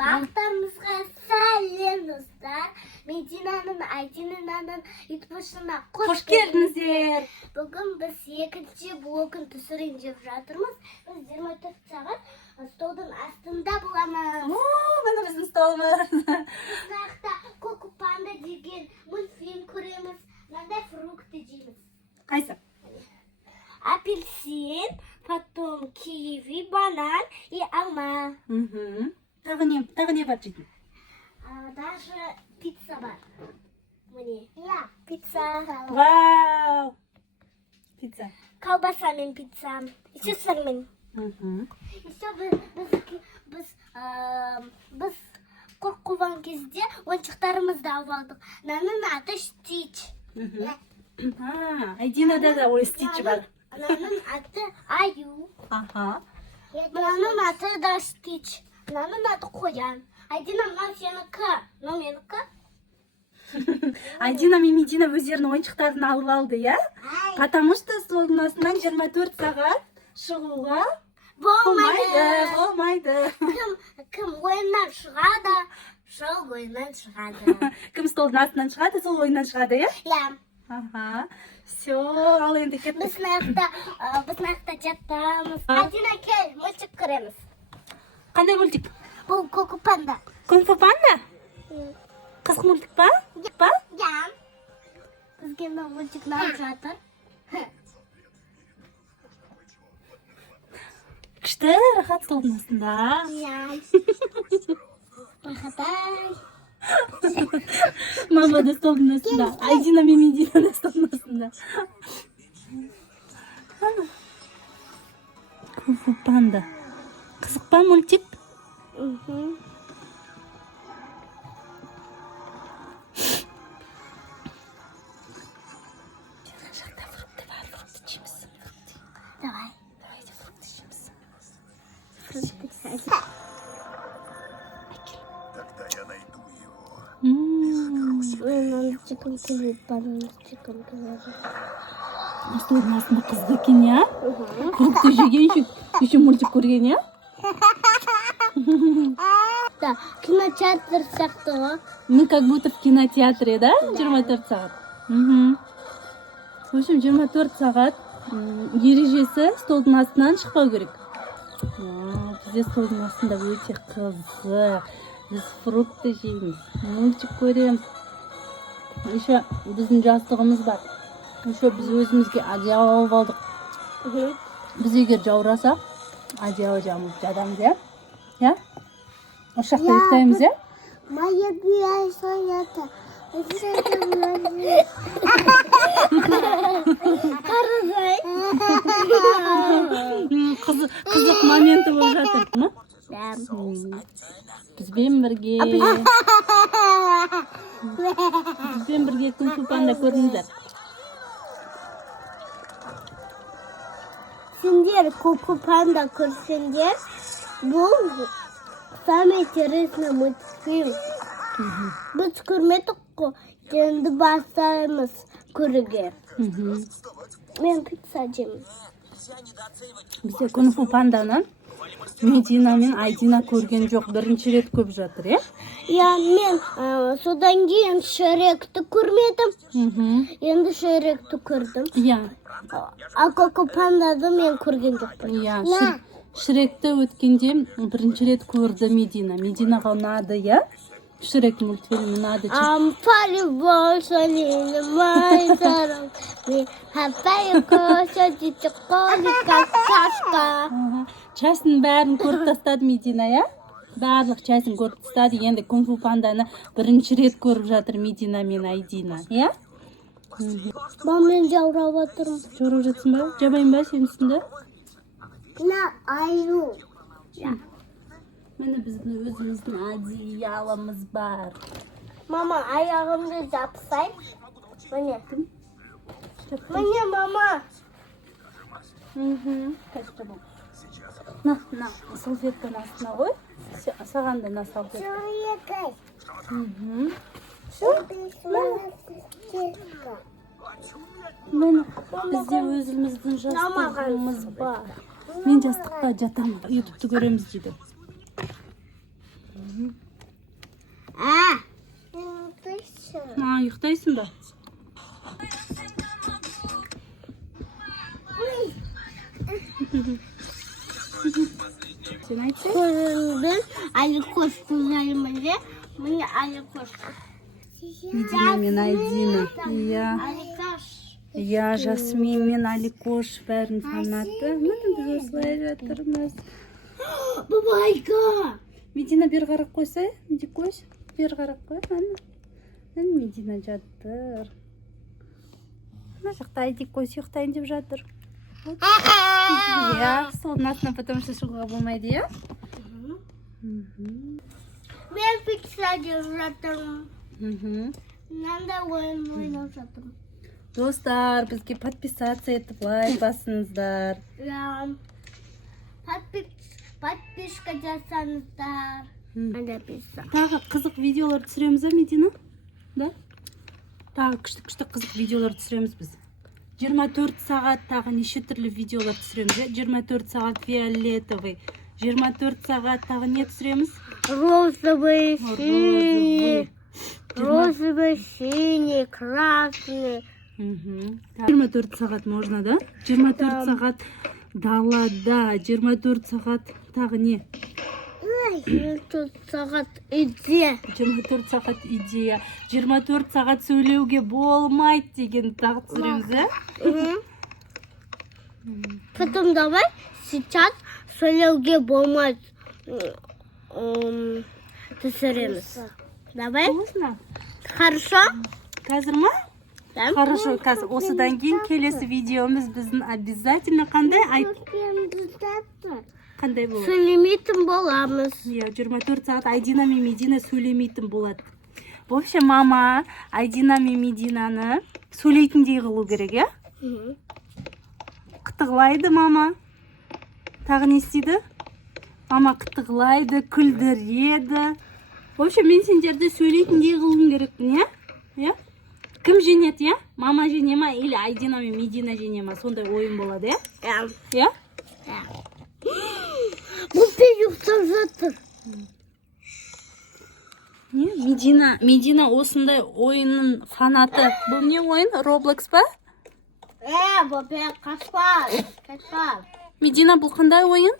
Бақтарымызға сәлем достар. Мединаның Айдинаның ютубына Қош келдіңіздер. Бүгін біз екінші блогын түсірейін деп жатырмыз. Біз 24 сағат столдың астында боламыз. Міне біздің столымыз. Сұрақта Коко Панда деген мультфильм көреміз. Мынандай фрукты жейміз. Қайсы? Апельсин, потом киви, банан и алма. Тағы не бар жейтін? Даже пицца бар. Міне. Пицца. Вау! Пицца. Колбасамен пицца. Еще сырмен. Еще біз қорқуған кезде ойыншықтарымызды алып алдық. Наның аты Стич. Айдинада да ой Стич бар. Наның аты Аю. Мынаның аты да Стич. Мынаның аты Қоян. Айдина, мынау сенікі. Мынау менікі. Айдина мен Медина өздерінің ойыншықтарын алып алды, я? Потому что столдың астынан 24 сағат шығуға болмайды. Кім ойыннан шығады, сол ойыннан шығады. Кім столдың астынан шығады, сол ойыннан шығады, я? Иә. Все, ал енді кеттік. Біз нақта жаттамыз. Айдина, кел, мультик көреміз. Қандай мультик? Бұл Коко Панда. Кунг-фу панда? Қызық мультик па? Иә. Бізге мына мультик ұнап жатыр. Күшті, рахат столдың астында. Иә. Рахатай. Мама да столдың астында. Айдина мен Медина да столдың астында. Кунг-фу панда. Қызық па мультик? Жақта фрукты бар, фрукты жейміз. Давайте фрукты жейміз. Когда я найду его, Столдың астында қызық екен, я? Фрукты жеген еще мультик көрген, я? Да, кинотеатр сияқты ғой. Мы как будто в кинотеатре, да? 24 сағат. В общем, 24 сағат ережесі столдың астынан шықпау керек. Бізде столдың астында өте қызық. Біз фрукты жейміз, мультик көреміз. Еще біздің жастығымыз бар. Еще біз өзімізге одеяло алып алдық. Біз егер жаурасақ, одеяло жамылып жатамыз, я? Я? Осы жақта ұйықтаймыз, я? Моя бия соята. Қызық моменті болып жатыр, ма? Бізбен бірге Кунг-фу панда көрдіңіздер. Сендер Коко Панда көрсеңдер, бұл самый интересный мультфильм. Біз көрмедік қой, енді бастаймыз көруге. Мен пицца жеймін. Бізде Кунг-фу панданы Медина мен Айдина көрген жоқ, бірінші рет көп жатыр, е? Я мен содан кейін Шректі көрмедім. Енді Шректі көрдім. Иә. А Коко Пандады мен көрген жоқпын. Иә, Шректі өткенде бірінші рет көрді Медина. Мединаға ұнады, я? Шрек мультфильмі ұнады. Полюбовь солили мой здоров. Хапаю коша, житі қолы какашка. Частың бәрін көріп тастады Медина, я? Барлық частын көріп тастады. Енді Кунг-фу панданы бірінші рет көріп жатыр Медина мен Айдина, я? Мен жаурап отырмын. Жаурап жатсың ба? Жабайын ба сен үстінде? Мына аю. Міне біздің өзіміздің одеялымыз бар. Мама, аяғымды жапсай. Міне. Міне, мама. На, салфетканы астына қой. Саған да на салфетка. Міне, бізде өзіміздің жастығымыз бар. Мен жастықта жатамын, ютубты көреміз дейді. Ұйықтайсың ба? Сен айтсай? Көріндің Аликош көзелімінде. Міне Аликош. Медина мен Айдина. Иә. Аликош. Иә, Жасмин мен Аликош бәрін фанаты. Міне біз осылай жатырмыз. Бабайка. Медина бер қарап қойсай. Медикош. Бер қарап қой. Міне Медина жатыр. Мына жақта Айдикош ұйықтайын деп жатыр. Иә, столдың астынан потому что шығуға болмайды, иә? Мен пицца деп жатырмын. Мынандай ойын ойнап жатырмын. Достар, бізге подписаться етіп лайк басыңыздар. Подписка жасаңыздар. Тағы қызық видеолар түсіреміз, Медина? Да? Тағы күшті қызық видеолар түсіреміз біз. 24 сағат тағы неше түрлі видеолар түсіреміз. 24 сағат фиолетовый. 24 сағат тағы не түсіреміз? Розовый, синий, красный. 24 сағат можно, да? 24 сағат далада. 24 сағат тағы не? 24 сағат идея. 24 сағат идея. 24 сағат сөйлеуге болмайды деген тағы түсіреміз, Потом давай сейчас сөйлеуге болмайды. Түсіреміз. Давай? Можно? Хорошо? Қазір ма? Хорошо, қазір. Осыдан кейін келесі видеомыз біздің обязательно қандай болады? Сөйлемейтін боламыз. 24 сағат Айдина мен Медина сөйлемейтін болады. В общем, мама Айдина мен Мединаны сөйлейтіндей қылу керек, е? Қытығылайды мама. Тағы не істейді? Мама қытығылайды, күлдіреді. В общем, мен сендерді сөйлейтіндей қылуым керекпін, е? Кім женеді, е? Мама жене ма, или Айдина мен Медина жене ма? Сондай ойын болады, е? Е? Бұл пен ұйықтап жатыр. Медина осындай ойынның фанаты. Бұл не ойын? Roblox па? Бұл пен қашпар. Медина, бұл қандай ойын?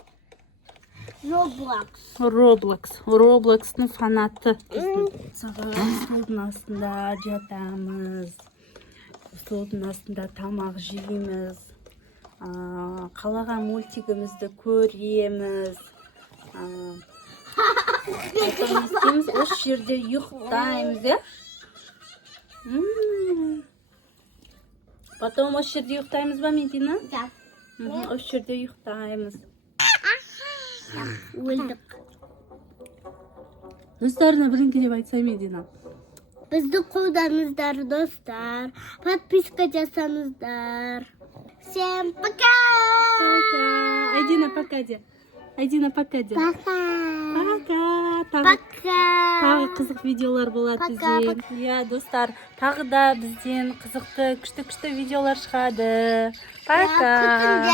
Roblox'ның фанаты. Столдың астында жатамыз. Столдың астында тамақ жейміз. Қалаған мультигімізді көреміз. Осы жерде ұйықтаймыз, е? Потом осы жерде ұйықтаймыз ба, Медина? Да. Осы жерде ұйықтаймыз. Өлдік. Достарына бірінгі деп айтсай, Медина. Бізді қолданыңыздар, достар. Подписка жасаңыздар. Всем пока! Пока! Айдина, пока де. Айдина, пока де. Пока! Пока! Тағы қызық видеолар болады бізден. Иә, достар, тағы да бізден қызықты, күшті видеолар шығады. Пока!